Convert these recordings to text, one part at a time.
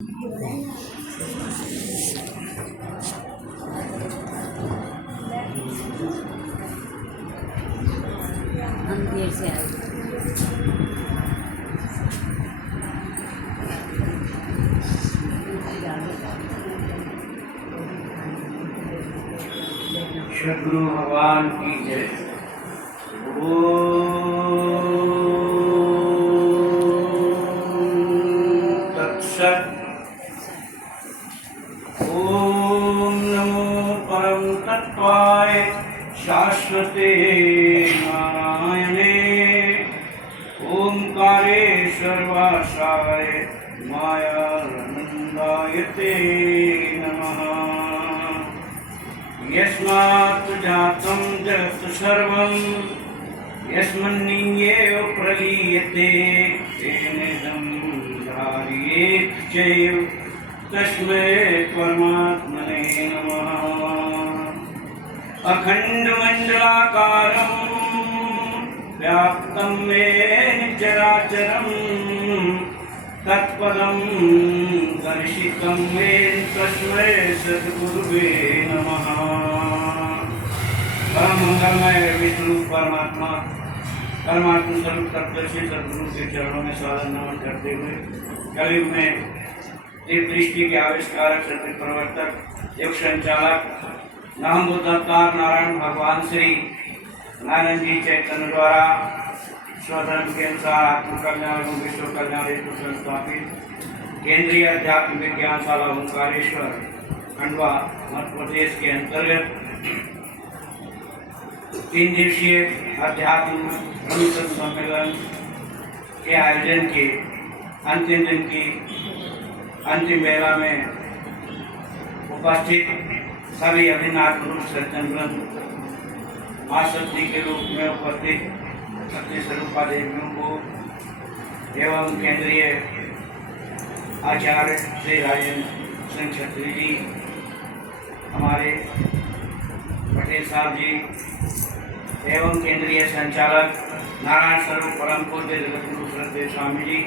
हम देर से आए। सद्गुरु भगवान की जय। तत्सत्। ओम नमो परम तत्वाय शाश्वते नारायणे ओंकारेश्वर वासाय मायानंदायते नमः। यस्मात् जातं जगत् सर्वं यस्मिन्नेव प्रलीयते तेनेदं धारयेत् चैव तस्मै परमात्मने नमः। अखण्डमण्डलाकारं व्याप्तं येन चराचरं तत्पदं दर्शितं येन तस्मै सद्गुरुवे नमः। परम मंगलमय विष्णु परमात्मा परमात्मा स्वरूप तत्वदर्शी सद्गुरु के चरणों में सादर नमन करते हुए कलयुग में दिव्य दृष्टि के आविष्कारक सत्य प्रवर्तक युग संचालक नाम बुद्ध अवतार नारायण भगवान श्री नारायण जी चैतन्य द्वारा स्वधर्म के अनुसार आत्म कल्याण एवं विश्व कल्याण हेतु संस्थापित केंद्रीय अध्यात्म विज्ञान शाला ओंकारेश्वर खंडवा मध्य प्रदेश के अंतर्गत 3 दिवसीय अध्यात्म ब्रह्म सम्मेलन के आयोजन के अंतिम दिन की अंतिम बेला में उपस्थित सभी अभिनाथ रूप सज्जन ग्रंथ महाशक्ति के रूप में उपस्थित सत्य स्वरूपा देवियों को एवं केंद्रीय आचार्य श्री राजेंद्र सिंह छत्री जी, हमारे पटेल साहब जी एवं केंद्रीय संचालक नारायण स्वरूप परम पूज्य जगतगुरु श्रद्धेय स्वामी जी,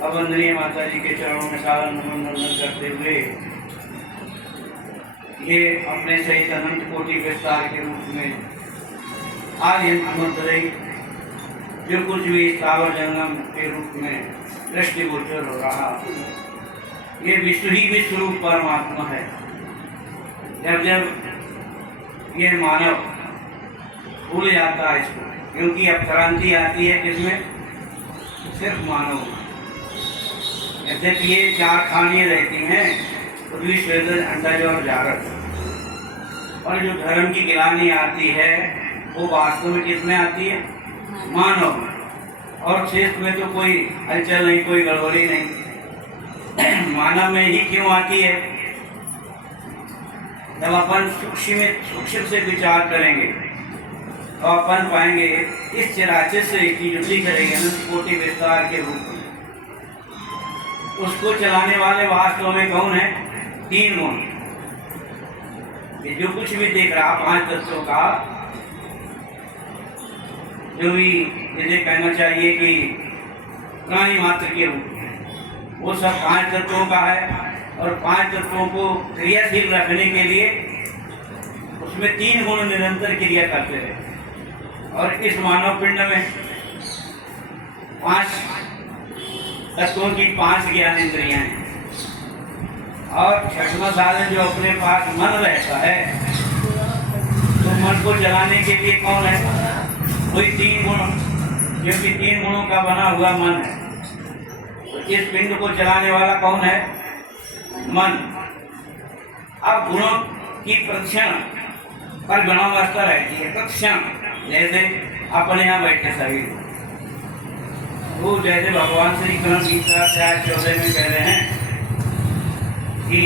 वंदनीय माता जी के चरणों में सादर नमन करते हुए ये अपने सहित अनंत कोटि विस्तार के रूप में आज जो कुछ भी स्थावर जंगम के रूप में दृष्टिगोचर हो रहा, ये विश्व ही विश्व रूप परमात्मा है। जब जब ये मानव भूल जाता है इसको, क्योंकि अब क्रांति आती है किसमें? सिर्फ मानव। यद्यपि ये 4 खानियाँ रहती हैं, पृथ्वी स्वेद अंडज और जागृत, और जो धर्म की गिलानी आती है वो वास्तव में किसमें आती है? मानव में। और शेष में तो कोई हलचल नहीं, कोई गड़बड़ी नहीं। मानव में ही क्यों आती है? जब अपन सूक्ष्म से विचार करेंगे तो अपन पाएंगे इस चराचर से की युद्धि करेंगे ना कोटि विस्तार के रूप में। उसको चलाने वाले वास्तव में कौन है? 3 गुण। जो कुछ भी देख रहा 5 तत्वों का, जो भी मुझे कहना चाहिए कि प्राणी मात्र के रूप में, वो सब 5 तत्वों का है। और 5 तत्वों को क्रियाशील रखने के लिए उसमें 3 गुण निरंतर क्रिया करते रहे। और इस मानव पिंड में 5 तत्वों की 5 ज्ञान इंद्रियां हैं। और 6वां साधन जो अपने पास मन रहता है, तो मन को चलाने के लिए कौन है? वही 3 गुण, क्योंकि 3 गुणों का बना हुआ मन है। तो इस पिंड को चलाने वाला कौन है? मन। अब गुणों की प्रतिक्षण पर गुणावस्था रहती है, प्रतिक्षण। जैसे अपने यहाँ बैठे शरीर, वो जैसे भगवान श्री कृष्ण गीता 14 में कह रहे हैं कि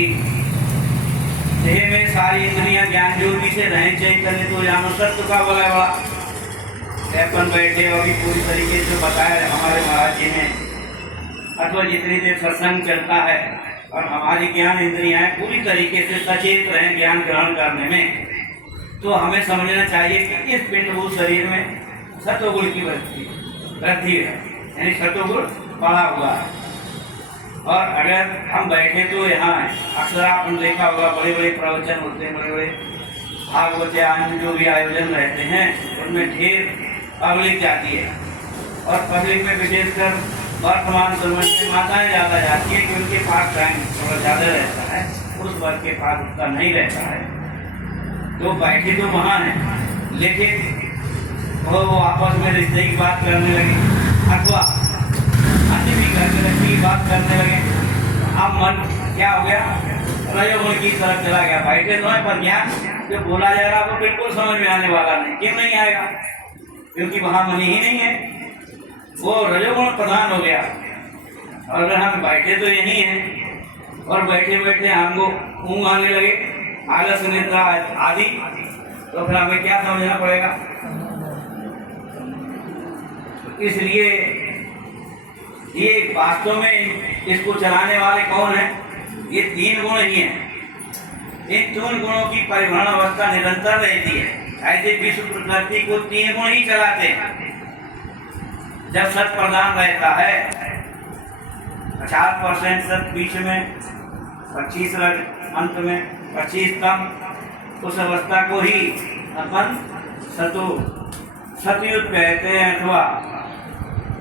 देह में सारी इंद्रियां ज्ञान ज्योति से रहें चैतन्य तो जानो सत्य का बड़ा बड़ा। अपन बैठे और पूरी तरीके से बताया हमारे महाराज जी ने, अथवा जितनी देर सत्संग चलता है और हमारी ज्ञान इंद्रियां पूरी तरीके से सचेत रहें ज्ञान ग्रहण करने में, तो हमें समझना चाहिए कि इस पिंडभूत शरीर में सत्वगुण की वृद्धि है, यानी सत्वगुण बढ़ा हुआ है। और अगर हम बैठे तो यहाँ अक्सर आपने देखा होगा बड़े बड़े प्रवचन होते हैं, बड़े बड़े भागवत आदि जो भी आयोजन रहते हैं उनमें ढेर पब्लिक जाती है। और पब्लिक में विशेषकर वर्तमान समय में माताएं ज़्यादा जाती है कि उनके पास टाइम थोड़ा ज़्यादा रहता है, उस वर्ग के पास उतना नहीं रहता है। तो बैठे तो वहाँ हैं, लेकिन वो आपस में रिश्ते की बात करने लगे अथवा अन्य भी घर में रखने की बात करने लगे। अब मन क्या हो गया, रजोगुण की तरफ चला गया। बैठे तो है पर ज्ञान जो बोला जा रहा वो बिल्कुल समझ में आने वाला नहीं। क्यों नहीं आएगा? क्योंकि वहाँ मन ही नहीं है, वो रजोगुण प्रधान हो गया। और अगर हम बैठे तो यही हैं और बैठे बैठे हमको ऊँग आने लगे, आलस निद्रा आदि, तो फिर हमें क्या समझना पड़ेगा? इसलिए ये वास्तव में इसको चलाने वाले कौन हैं? ये तीन गुण ही हैं। इन तीन गुणों की परिभ्रमण अवस्था निरंतर रहती है। ऐसे विश्व प्रकृति को तीन गुण ही चलाते हैं। जब सत प्रधान रहता है 50% सत बीच में, 25 अंत में, 25 कम, उस अवस्था को ही अपन सतयुग कहते हैं अथवा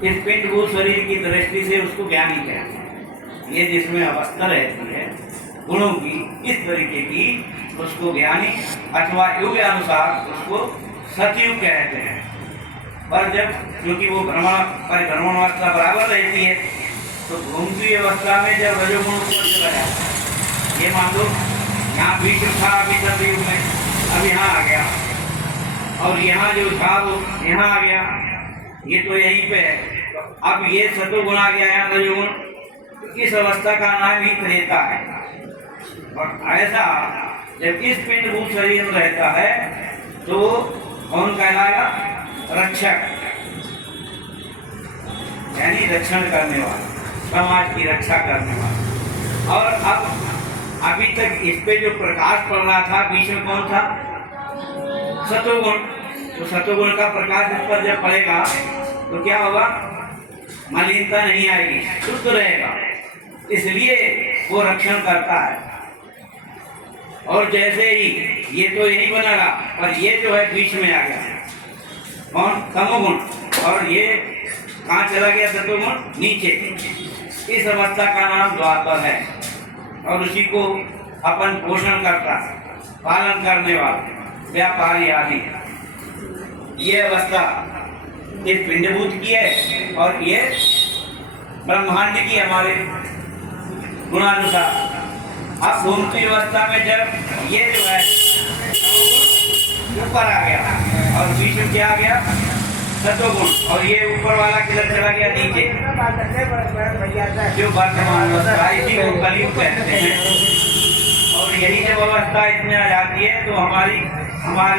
इस पिंडभूत शरीर की दृष्टि से उसको ज्ञानी कहते हैं। ये जिसमें अवस्था रहती है गुणों की इस तरीके की, उसको ज्ञानी अथवा युग अनुसार उसको सतयुग कहते हैं। पर जब क्योंकि वो परिभ्रमण अवस्था बराबर रहती है, तो घूमती अवस्था में जब रजोगुण ऊपर चला जाता है, ये मान लो यहाँ बीच था अभी सतयुग में, अब यहाँ आ गया, और यहाँ जो था वो यहाँ आ गया, ये तो यहीं पे है। तो अब ये सतोगुण आ गया यहाँ रजोगुण, तो इस अवस्था का नाम ही त्रेता है। और ऐसा जब इस पिंडभूत शरीर में रहता है तो कौन कहलाएगा? रक्षक, यानी रक्षण करने वाला, समाज की रक्षा करने वाला। और अब अभी तक इस पे जो प्रकाश पड़ रहा था बीच में कौन था? सतोगुण। तो सतोगुण का प्रकाश इस पर जब पड़ेगा तो क्या होगा? मलिनता नहीं आएगी, शुद्ध रहेगा, इसलिए वो रक्षण करता है। और जैसे ही ये तो यही बनेगा, पर ये जो है बीच में आ गया कौन? तमोगुण, और ये कहाँ चला गया? सतोगुण नीचे। इस अवस्था का नाम द्वापर है, और उसी को अपन पोषण करता, पालन करने वाला, व्यापारी आदि। ये अवस्था इस पिंडभूत की है और ये ब्रह्मांड की हमारे गुणानुसार। अब घूमती अवस्था में जब ये जो है ऊपर आ गया और बीच में क्या आ गया? सतोगुण, और ये ऊपर वाला किधर चला गया? नीचे। जो वर्तमान अवस्था इसी को कलयुग कहते हैं। और यही जब अवस्था इसमें आ जाती है तो हमारे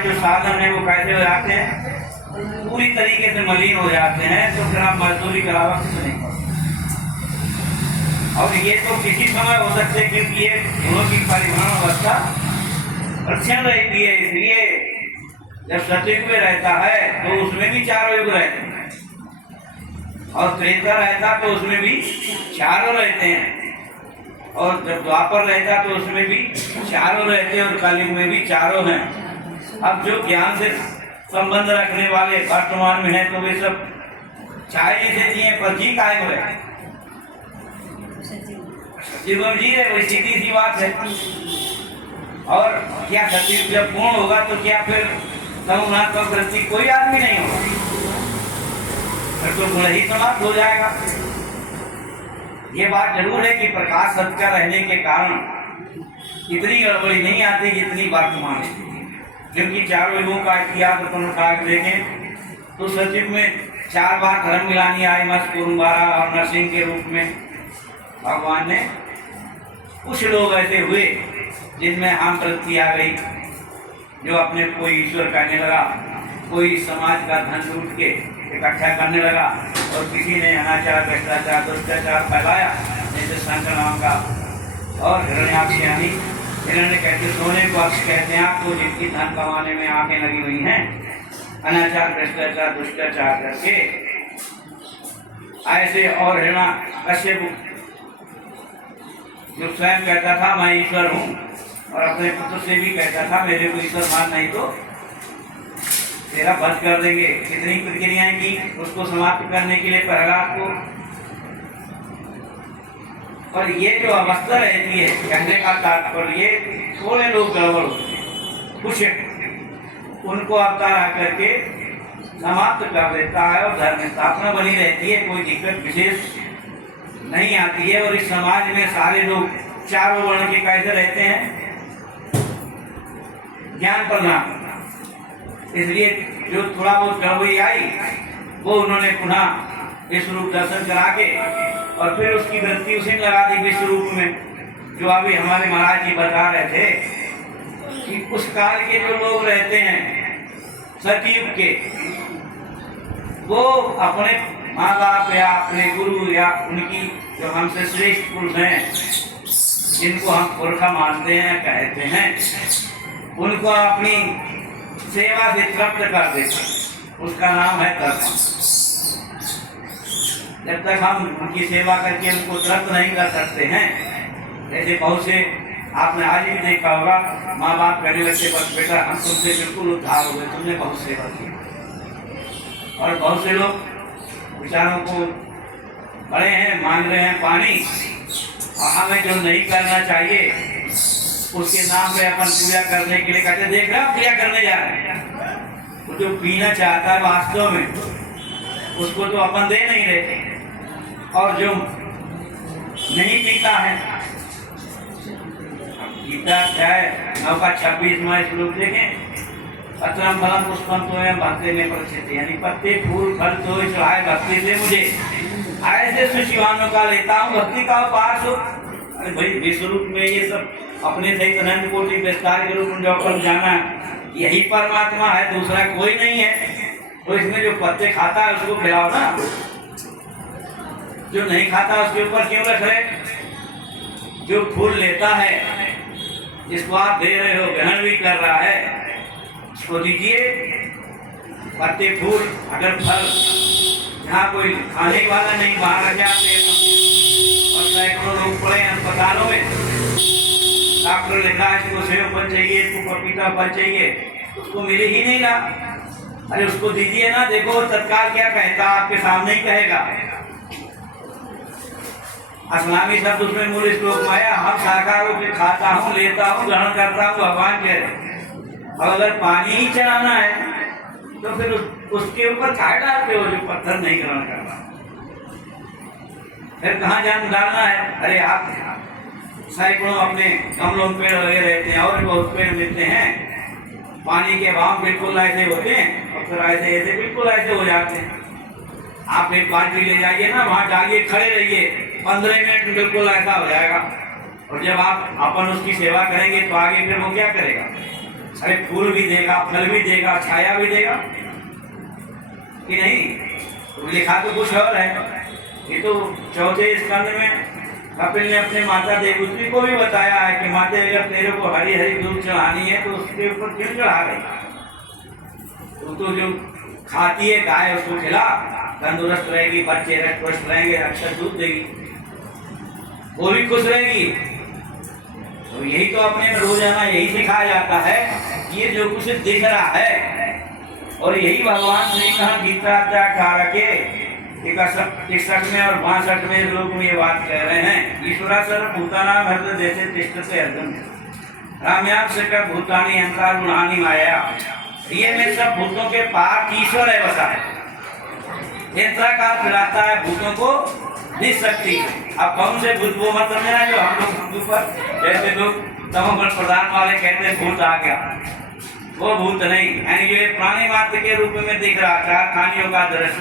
जो साधन है वो कैसे हो जाते हैं? पूरी तरीके से मलिन हो जाते हैं। तो फिर आप मजदूरी के अलावा कुछ नहीं कर। और ये तो किसी समय हो सकते हैं क्योंकि ये गुणों की परिभ्रमण अवस्था रक्षण रहती है। इसलिए जब सतयुग में रहता है तो उसमें भी चारों युग रहते हैं, और त्रेता रहता तो उसमें भी चारों रहते हैं, और जब द्वापर रहता तो उसमें भी चारों रहते हैं, और कलयुग में भी चारों हैं। अब जो ज्ञान से संबंध रखने वाले वर्तमान में है तो वे सब चाहे से जिए, पर जी काहे को है? सतयुग जी है, वही सीधी सी बात है। और क्या सतयुग जब पूर्ण होगा तो क्या फिर तमोगुणात्मक वृत्ति कोई आदमी नहीं होगा? फिर तो गुण ही समाप्त हो जाएगा। ये बात जरूर है कि प्रकाश सत्य का रहने के कारण इतनी गड़बड़ी नहीं आती जितनी वर्तमान है। क्योंकि चारों युगों का इतिहास अपन उठा के देखें तो सतयुग में 4 बार धर्म मिलानी आई, मस्त कुरुम्बारा और नरसिंह के रूप में भगवान ने। कुछ लोग ऐसे हुए जिनमें आम वृत्ति आ गई, जो अपने कोई ईश्वर कहने लगा, कोई समाज का धन लूट के इकट्ठा करने लगा, और किसी ने अनाचार, भ्रष्टाचार, दुष्टाचार फैलाया, जैसे शंकर नाम का, और हिरण्याक्ष यानी हिरण्य कहते सोने को अक्ष कहते हैं आपको, जिनकी धन कमाने में आंखें लगी हुई हैं, अनाचार, भ्रष्टाचार, दुष्टाचार करके ऐसे। और हिरण्यकश्यप जो स्वयं कहता था मैं ईश्वर हूँ और अपने पुत्र से भी कहता था मेरे को ईश्वर मान, नहीं तो तेरा वध कर देंगे। कितनी प्रक्रियाएं की उसको समाप्त करने के लिए प्रहलाद को। और ये जो अवस्था रहती है, कहने का तात्पर्य थोड़े लोग गड़बड़ होते हैं, कुछ उनको अवतार आकर के समाप्त कर देता है और धर्म स्थापना बनी रहती है, कोई दिक्कत विशेष नहीं आती है। और इस समाज में सारे लोग चारों वर्ण के कैसे रहते हैं, ज्ञान प्रधान। इसलिए जो थोड़ा बहुत गड़बड़ी आई वो उन्होंने पुनः विश्व रूप दर्शन करा के और फिर उसकी वृत्ति उसी में लगा दी विश्व रूप में। जो अभी हमारे महाराज जी बता रहे थे कि उस काल के जो लोग रहते हैं सतयुग के, वो अपने माँ बाप या अपने गुरु या उनकी जो हमसे श्रेष्ठ पुरुष हैं, जिनको हम पुरखा मानते हैं कहते हैं, उनको अपनी सेवा से तृप्त कर देते, उसका नाम है तर्पण। जब तक हम उनकी सेवा करके उनको तृप्त नहीं कर सकते हैं, जैसे बहुत से आपने आज भी देखा होगा, माँ बाप कहने लगते बस बेटा हम तुमसे बिल्कुल उद्धार हो गए, तुमने बहुत सेवा की। और बहुत से लोग बेचारों को बड़े हैं, मांग रहे हैं पानी, और हमें जो नहीं करना चाहिए उसके नाम पे अपन पूजा करने के लिए कहते, देख रहे हो पूजा करने जा रहे हैं। वो जो पीना चाहता है वास्तव में उसको तो अपन दे नहीं रहे, और जो नहीं पीता है, गीता क्या है 9 का 26 में श्लोक देखें, पत्रम फलम पुष्पम तो भक्ति में प्रचित, यानी पत्ते फूल फल तो चढ़ाए भक्ति से मुझे, ऐसे सुशिवानों का लेता हूँ भक्ति का पास हो। अरे भाई विश्व रूप में ये सब अपने सहित अनंत कोटि विस्तार के रूप में जो अपन जाना यही परमात्मा है, दूसरा कोई नहीं है। तो इसमें जो पत्ते खाता है उसको खिलाओ ना, जो नहीं खाता उसके ऊपर क्यों रख रहे। जो फूल लेता है, जिसको आप दे रहे हो, ग्रहण भी कर रहा है, उसको दीजिए पत्ते फूल। अगर फल जहाँ कोई खाने वाला नहीं, बाहर रख जाते हैं और सैकड़ों लोग पड़े अस्पतालों में, डॉक्टर लिखा है इसको सेव फल चाहिए, इसको पपीता फल चाहिए, उसको मिल ही नहीं रहा। अरे उसको दीजिए ना, देखो तत्काल क्या कहता, आपके सामने ही कहेगा। असलामी शब्द उसमें मूल श्लोक में आया, हम साकार होकर खाता हूँ, लेता हूँ, ग्रहण करता हूँ, भगवान कह रहे। अब अगर पानी ही चढ़ाना है तो फिर उसके ऊपर काय डालते हो जो पत्थर नहीं ग्रहण करना, फिर कहाँ जान डालना है। अरे आप सैकड़ों अपने गमलों में पेड़ लगे रहते हैं और बहुत पेड़ मिलते हैं, पानी के भाव बिल्कुल ऐसे होते हैं और फिर ऐसे ऐसे बिल्कुल ऐसे हो जाते हैं। आप एक बाल्टी ले जाइए ना, वहाँ डालिए, खड़े रहिए, 15 मिनट में बिल्कुल ऐसा हो जाएगा। और जब आप अपन उसकी सेवा करेंगे तो आगे फिर वो क्या करेगा, अरे फूल भी देगा, फल भी देगा, छाया भी देगा कि नहीं। तो लिखा तो कुछ और है। ये तो चौथे स्कंद में कपिल ने अपने माता देवहूति को भी बताया है कि माता अगर तेरे को हरी हरी दूध चढ़ानी है तो उसके ऊपर क्यों चढ़ा रही। तो जो खाती है गाय उसको खिला, तंदुरुस्त रहेगी, बच्चे रष्ट रहेंगे, अक्षर दूध देगी, वो भी खुश रहेगी। तो यही तो अपने में रोजाना यही सिखाया जाता है, ये जो कुछ दिख रहा है, और यही भगवान श्री कृष्ण गीता 18 के 61 में और 62 में लोग ये बात कह रहे हैं। ईश्वरा सर्व भूतानां हृदय देशे तिष्ठते अर्जुन राम्यां सकल भूतानि अहंकार गुणानि माया। ये में सब भूतों के पार ईश्वर है बसा है, यंत्राकार खिलाता है भूतों को निशक्ति। अब कौन से भूत वो मत समझना जो हम लोग ऊपर जैसे लोग तमोगुण प्रधान वाले कहते हैं भूत आ गया, वो भूत नहीं। यानी जो प्राणी मात्र के रूप में दिख रहा था, खानियों का दृश्य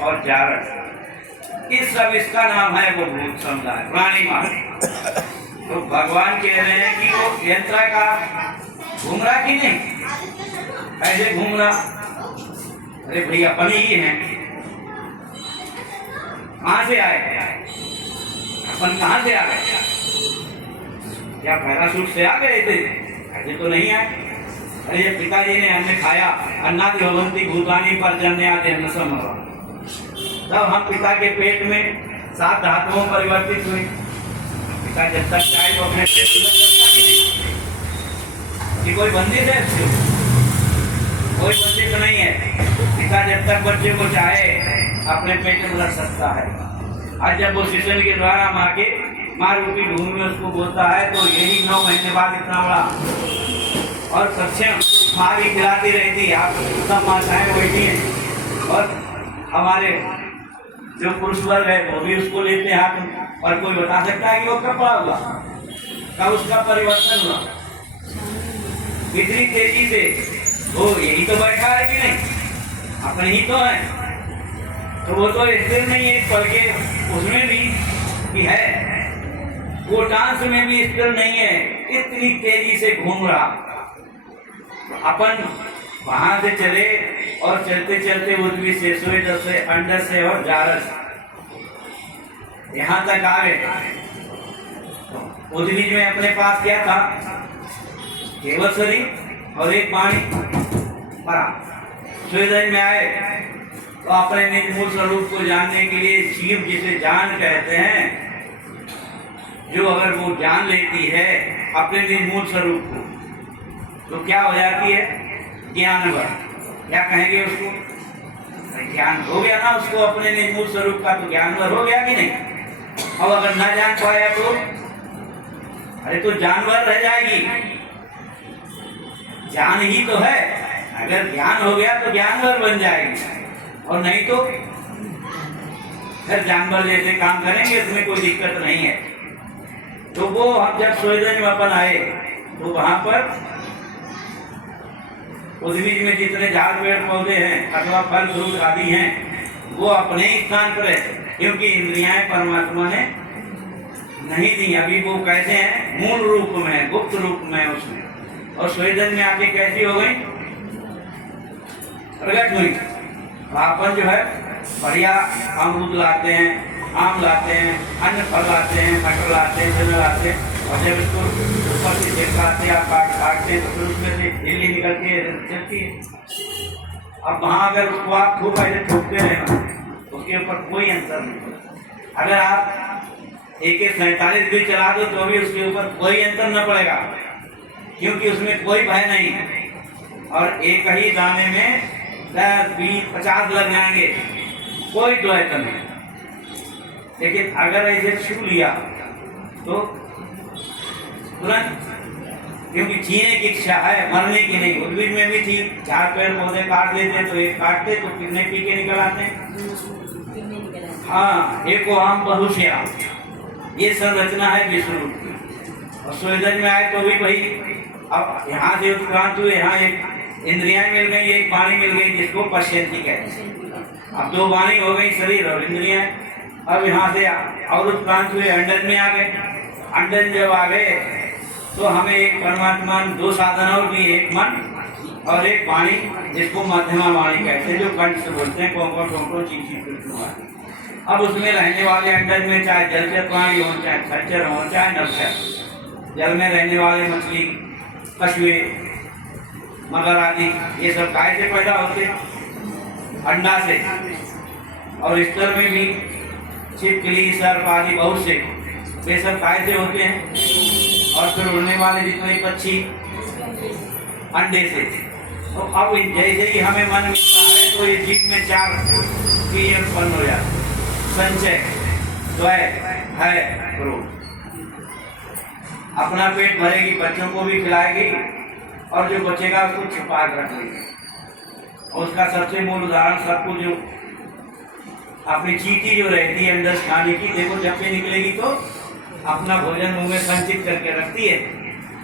और जारक, इस सब इसका नाम है वो भूत समझा है, प्राणी मात्र। तो भगवान कह रहे हैं कि वो यंत्र का घूम रहा कि नहीं, ऐसे घूम रहा। अरे भाई अपने ही हैं, कहाँ से आए अपन, कहाँ से आ गए, क्या पैराशूट से आ गए थे, ऐसे तो नहीं आए। अरे ये पिताजी ने हमने खाया, अन्नादि भवन्ति भूतानि पर्जन्यादि अन्न समर्पणम्, तब हम पिता के पेट में 7 धातुओं परिवर्तित हुए। पिता जब तक चाहे तो अपने पेट में सकता कि नहीं? कि कोई बंदिश है इससे? कोई बंदिश नहीं है। पिता जब तक बच्चे को चाहे अपने पेट में रख सकता है। और जब वो शिशन के द्वारा माँ रूपी भूमि में उसको बोलता है तो यही 9 महीने बाद इतना बड़ा और सक्षम माँ भी खिलाती रहती है। आप सब माताएं बैठी हैं और हमारे जो पुरुष वर्ग है वो भी उसको लेते हैं हाथ में। और कोई बता सकता है कि वो कब बड़ा हुआ, कब उसका परिवर्तन हुआ? इतनी तेजी से वो यही तो बैठा है कि नहीं, अपने ही तो है। तो वो तो स्थिर नहीं है, बल्कि उसमें भी कि है, वो डांस में भी स्थिर नहीं है, इतनी तेजी से घूम रहा। अपन वहां से चले और चलते चलते उद्वी से स्वेटर से अंडर से और जारस यहाँ तक आ गए। उद्वी में अपने पास क्या था? केवल शरीर और एक पानी परा। स्वेदन में आए तो अपने निर्मूल स्वरूप को जानने के लिए जीव जिसे जान कहते हैं, जो अगर वो जान लेती है अपने निर्मूल स्वरूप को तो क्या हो जाती है? ज्ञानवर। क्या कहेंगे उसको? ज्ञान हो गया ना उसको अपने निर्मूल स्वरूप का, तो ज्ञानवर हो गया कि नहीं? और अगर ना जान पाया तो अरे तो जानवर रह जाएगी। ज्ञान ही तो है, अगर ज्ञान हो गया तो जानवर बन जाएगी, और नहीं तो फिर जानवर जैसे काम करेंगे, उसमें कोई दिक्कत नहीं है। तो वो हम जब स्वेदन में अपन आए तो वहां पर उद्भिज में जितने झाड़ पेड़ पौधे हैं अथवा फल फ्रूट आदि हैं वो अपने ही स्थान पर है, क्योंकि इंद्रियाएं परमात्मा ने नहीं दी। अभी वो कैसे हैं? मूल रूप में, गुप्त रूप में उसमें। और स्वेदन में आके कैसी हो गई? प्रकट हुई। अपन जो है बढ़िया अमरूद लाते हैं, आम लाते हैं, अन्य फल लाते हैं, मटर लाते हैं, चना लाते हैं, और जब इसको ऊपर से देखते हैं, आप काटते हैं तो फिर उसमें से झिल्ली निकल के चलती है। अब वहाँ अगर उसको आप खूब ऐसे ठोकते रहे उसके ऊपर कोई अंतर नहीं। अगर आप AK-47 भी चला दो तो भी उसके ऊपर कोई अंतर न पड़ेगा, क्योंकि उसमें कोई भय नहीं है। और एक ही दाने में 10, 20, 50 लग जाएंगे, कोई द्वैत नहीं। लेकिन अगर ऐसे छू लिया तो तुरंत, क्योंकि जीने की इच्छा है, मरने की नहीं। उद्भिद में भी थी, झाड़ पेड़ पौधे काट देते तो एक काटते तो कितने टीके निकल आते। हाँ, एको आम बहुश्या, ये संरचना है विश्व रूप की। और स्वेदन में आए तो भी भाई अब यहाँ से उत्क्रांत हुए, यहाँ एक इंद्रियाएं मिल गई, एक वाणी मिल गई जिसको पश्यंती कहते हैं। अब 2 वाणी हो गई, शरीर और इंद्रियां। अब यहाँ से और उत्क्रांत हुए, अंडन में आ गए। अंडन जब आ गए तो हमें एक परमात्मा 2 साधन और दिए, एक मन और एक वाणी, जिसको मध्यमा वाणी कहते हैं, जो कंठ से बोलते हैं, कोंको टोंको चींची फिर। अब उसमें रहने वाले अंडन में चाहे जलचर प्राणी हो, चाहे खच्चर हो, चाहे नवचर, जल में रहने वाले मछली, कछुए, मगर आदि, ये सब काय से पैदा होते? अंडा से। और स्तर में भी छिपकली, सर्प आदि बहुत से, वे सब काय से होते हैं। और फिर उड़ने वाले जितने पक्षी अंडे से। तो अब जैसे ही हमें मन मिलता है तो ये जीव में 4 चीजें उत्पन्न हो जाती: संचय, द्वैत, भय, क्रोध। अपना पेट भरेगी, बच्चों को भी खिलाएगी, और जो बचेगा उसको छिपा कर रख लेगी। और उसका सबसे मूल उदाहरण सबको, जो अपनी चीटी जो रहती है अंदर खाने की, देखो जब भी निकलेगी तो अपना भोजन मुंह में संचित करके रखती है।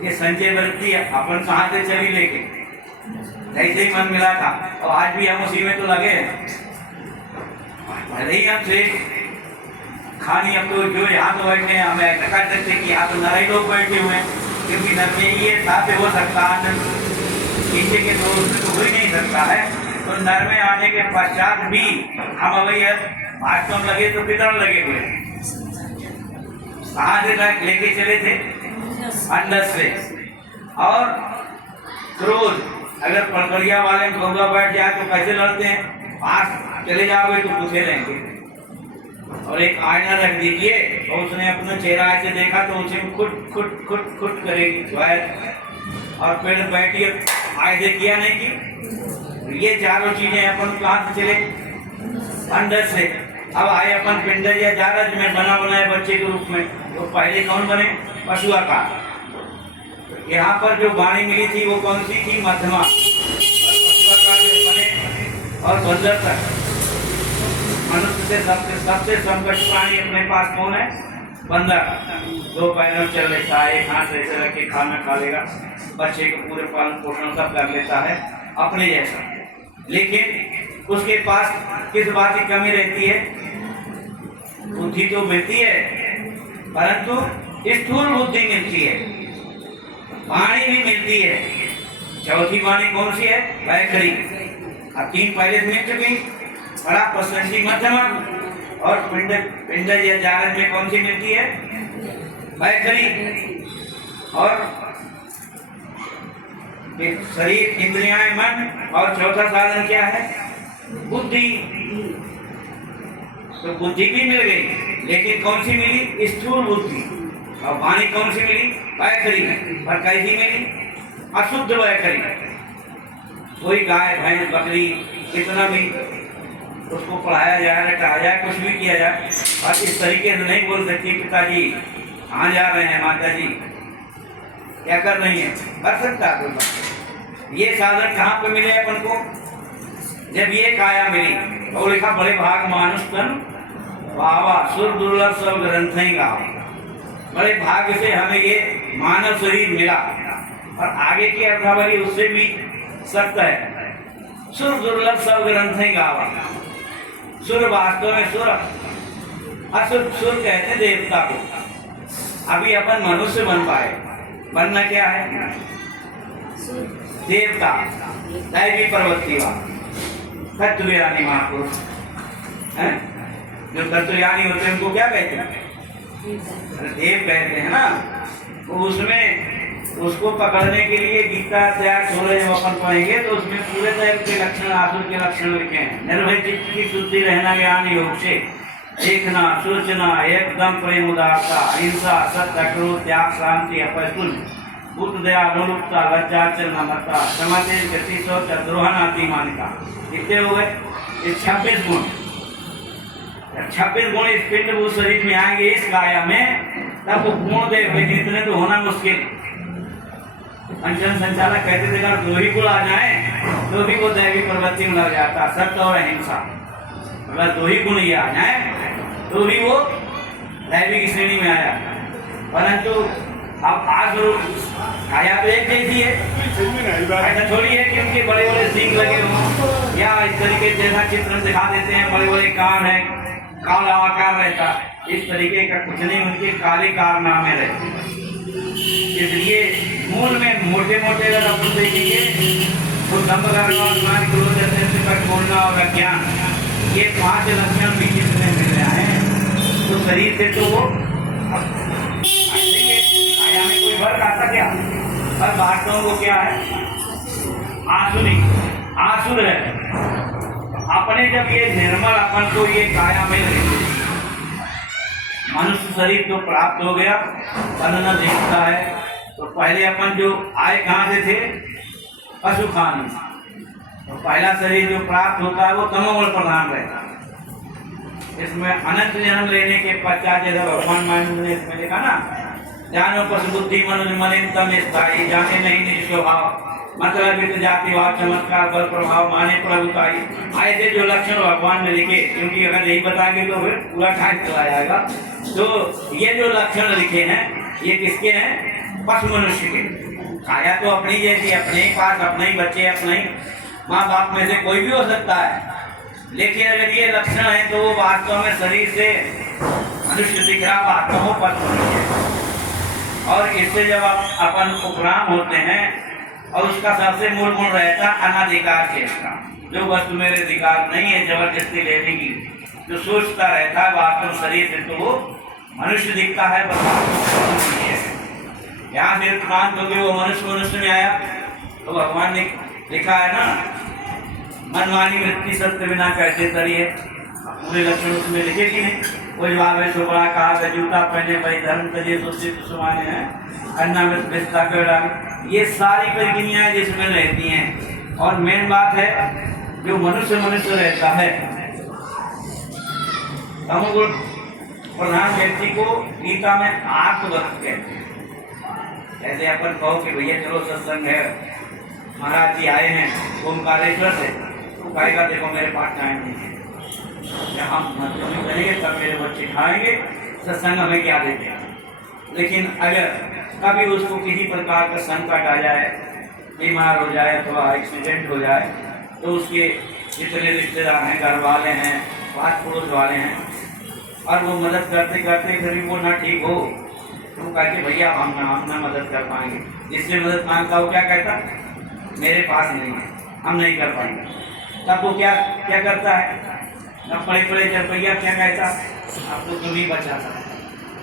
ये संचय वृत्ति अपन कहाँ से चली लेके, ऐसे ही मन मिला था। और आज भी हम उसी में तो लगे हैं। भले ही हमसे खानी, अब तो जो यहाँ तो बैठे हैं, हमें ऐसा कर सकते कि यहाँ तो नारायण लोग बैठे हुए हैं, क्योंकि नर में ये साथ हो सकता है, नीचे के दोस्त में तो हो ही नहीं सकता है। तो नर में आने के पश्चात भी हम अभी वास्तव लगे तो किधर लगे हुए, कहाँ से लेके चले थे? अंदर से। और क्रोध, अगर पड़कड़िया वाले में घोगा बैठ जाए तो कैसे लड़ते हैं? पास चले जाओगे तो पूछे रहेंगे, और एक आईना रख दीजिए और उसने अपना चेहरा ऐसे देखा तो उसे खुट खुट खुट खुट करेगी और फिर बैठी आयदे किया नहीं कि ये चारों चीजें अपन कहाँ से चले? अंदर से। अब आए अपन पिंडर या जारज में बना बनाए बच्चे के रूप में, तो पहले कौन बने? पशु आकार। यहाँ पर जो वाणी मिली थी वो कौन सी थी? मध्यमा। और पशु आकार में बने और बंदर तक। मनुष्य से सबसे संकट प्राणी अपने पास कौन है? बंदर। दो पैरों चल लेता है, एक हाथ ऐसे रख के खाना खा लेगा, बच्चे को पूरे पालन पोषण सब कर लेता है अपने जैसा। लेकिन उसके पास किस बात की कमी रहती है? बुद्धि तो मिलती है परंतु स्थूल बुद्धि मिलती है, वाणी भी मिलती है। चौथी वाणी कौन सी है? वैखरी। अब तीन पहले मिल चुकी, बड़ा प्रशंसी मध्यमा और पिंडर या जारज में कौन सी मिलती है? वैखरी। और शरीर, इंद्रियां, मन और चौथा साधन क्या है? बुद्धि। तो बुद्धि भी मिल गई, लेकिन कौन सी मिली? स्थूल बुद्धि। और वाणी कौन सी मिली? वैखरी। और कैसी मिली? अशुद्ध वैखरी। कोई गाय भैंस बकरी कितना भी उसको पढ़ाया जाए, रटाया जाए, कुछ भी किया जाए, और इस तरीके से नहीं बोल सकती पिताजी कहाँ जा रहे हैं, माता जी क्या कर रही हैं, कर सकता है कोई? ये साधन कहाँ पे मिले अपन को? जब ये काया मिली तो लिखा बड़े भाग मानुष तन वावा सुर दुर्लभ सब ग्रंथ ही गाओ। बड़े भाग्य से हमें ये मानव शरीर मिला। और आगे की अर्थावली उससे भी सख्त है। सुर दुर्लभ सब ग्रंथ ही गावा। सुर वास्तव में सुर, असुर सुर कहते देवता को। अभी अपन मनुष्य बन पाए, बनना क्या है? देवता, दैवी प्रवृत्ति वाला तत्वज्ञानी महापुरुष है। जो तत्वज्ञानी होते हैं उनको क्या कहते हैं? देव कहते हैं ना। तो उसमें उसको पकड़ने के लिए गीता त्याग छोड़े जब अपन पढ़ेंगे तो उसमें पूरे दैव के लक्षण, आसुर के लक्षण लिखे हैं। निर्भय चित्त की शुद्धि रहना ज्ञान योग से, देखना, सोचना, एकदम प्रेम उदारता, अहिंसा, सत्य, क्रोध, त्याग, शांति, अपैतुल्य, बुद्ध, दया, अनुरूपता, लज्जा, नम्रता, क्षमा, तेज, गति, शौच, द्रोहन, अतिमानिता। कितने हो गए? 26 गुण। 26 गुण इस पिंड शरीर में आएंगे इस काया में, तब वो गुण देव इतने तो होना मुश्किल। पंचम संचालक कहते थे अगर 2 ही गुण आ जाए तो भी वो दैवी प्रवृत्ति में लग जाता, सत्य और अहिंसा। अगर 2 ही गुण ये आ जाए तो भी वो दैवी की श्रेणी में आ जाता। परंतु अब आज काया तो एक जैसी है, ऐसा थोड़ी है कि उनके बड़े बड़े सींग लगे हों या इस तरीके जैसा चित्र दिखा देते हैं, बड़े बड़े कान है, काला आकार रहता, इस तरीके का कुछ नहीं। उनके काले कारनामे रहते हैं। इसलिए मूल में मोटे मोटे अगर अपन देखेंगे तो दम्भ, अभिमान, क्रोध, अत्यंत बोलना और अज्ञान, ये 5 लक्षण भी जितने मिल रहे हैं तो शरीर से तो वो काया में कोई फर्क आता क्या? पर वास्तव वो क्या है? आसुरी, आसुर है। अपने जब ये निर्मल अपन को ये काया मिल गई, मनुष्य शरीर तो प्राप्त हो गया, बनना देखता है। तो पहले अपन जो आए कहाँ से थे? पशु खान। तो पहला शरीर जो प्राप्त होता है वो तमोगुण प्रधान रहता है। इसमें अनंत जन्म लेने के पश्चात जैसा भगवान मान ने इसमें लिखा ना, जानो पशु बुद्धि मनुष्य मलिनतम स्थायी, जाने नहीं निज स्वभाव, मतलब वित्त जातिवाद, चमत्कार, बल प्रभाव, माने प्रभुताई। ऐसे जो लक्षण भगवान ने लिखे, क्योंकि अगर यही बताएंगे तो फिर पूरा टाइम चला जाएगा। तो ये जो लक्षण लिखे हैं ये किसके हैं? पशु मनुष्य के। काया तो अपनी जैसी, अपने ही पास अपने ही बच्चे, अपने ही माँ बाप में से कोई भी हो सकता है। लेकिन अगर ये लक्षण है तो वो वास्तव में शरीर से मनुष्य दिख रहा, वास्तव में पशु मनुष्य। और इससे जब अपन उपराम होते हैं और उसका सबसे मूल गुण रहता अनाधिकार चेष्टा, जो वस्तु मेरे अधिकार नहीं है जबरदस्ती लेने की, जो सोचता रहता है वास्तव शरीर से तो वो मनुष्य दिखता है। यहाँ से उपरांत होकर वो मनुष्य में आया तो भगवान ने लिखा है ना, मनमानी वृत्ति सत्य बिना कहते तरिए, पूरे लक्षण उसमें लिखे कि नहीं? वो जवाब है शुक्ला कहा जूता पहने भाई धर्म तजे सुचित सुमाने हैं अन्ना में पिस्ता कर डाल। ये सारी प्रक्रियाएं जिसमें रहती हैं। और मेन बात है जो मनुष्य रहता है तमोगुण प्रधान व्यक्ति को गीता में आत्मवत कहते हैं। ऐसे अपन कहो कि भैया चलो सत्संग है, महाराज जी आए हैं ओमकारेश्वर से, तो कहेगा देखो मेरे पास टाइम नहीं है, जब हम मतलब करेंगे तब मेरे बच्चे खाएंगे, सत्संग हमें क्या देते हैं। लेकिन अगर कभी उसको किसी प्रकार का संकट आ जाए, बीमार हो जाए, थोड़ा एक्सीडेंट हो जाए, तो उसके जितने रिश्तेदार हैं, घर वाले हैं, पास पड़ोस वाले हैं, और वो मदद करते करते फिर भी वो ना ठीक हो, तो कहते भैया हम ना मदद कर पाएंगे। जिससे मदद मांगता हो क्या कहता, मेरे पास नहीं है, हम नहीं कर पाएंगे। तब वो क्या करता है, तब पड़े चरपैया क्या कहता, अब तो तुम ही बचाता।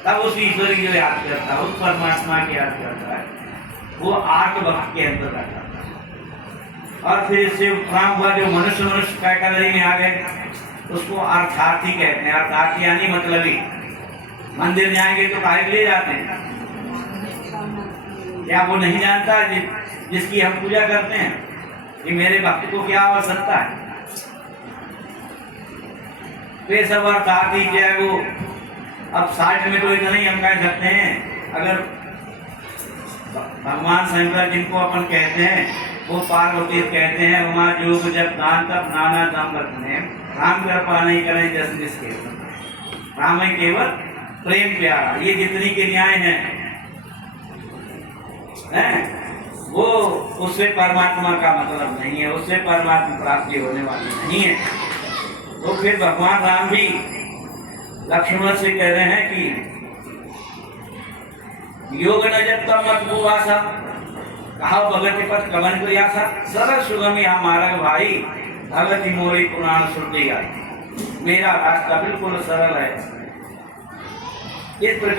तब उस ईश्वर की जो याद करता है, उस परमात्मा की याद करता है, वो आत्मभक्त के अंदर रहता है। और फिर इससे उपराम हुआ जो मनुष्य कैटेगरी में आ गए, उसको अर्थार्थी कहते हैं। अर्थार्थी यानी मतलबी। मंदिर जाएंगे तो काहे ले जाते हैं, क्या वो नहीं जानता जिसकी हम पूजा करते हैं कि मेरे भक्त को क्या आवश्यकता है। वे सब अर्थार्थी चाहे वो अब 60 में तो इतना ही हम कह सकते हैं। अगर भगवान शंकर जिनको अपन कहते हैं, वो पार्वती कहते हैं, वहाँ योग जब दान तब नाना दाम रखने, राम कृपा नहीं करें जस जिसके, राम है केवल प्रेम प्यारा। ये जितनी क्रियाएं हैं वो उससे परमात्मा का मतलब नहीं है, उससे परमात्मा प्राप्ति होने वाली नहीं है। तो फिर भगवान राम भी लक्ष्मण से कह रहे हैं कि योग न जब तब मत वो आशा कहा भगत पद कवन को आशा सरल सुगमी हमारा भाई भगत मोरी पुराण सुनती आई। मेरा रास्ता बिल्कुल सरल है। इस प्रकार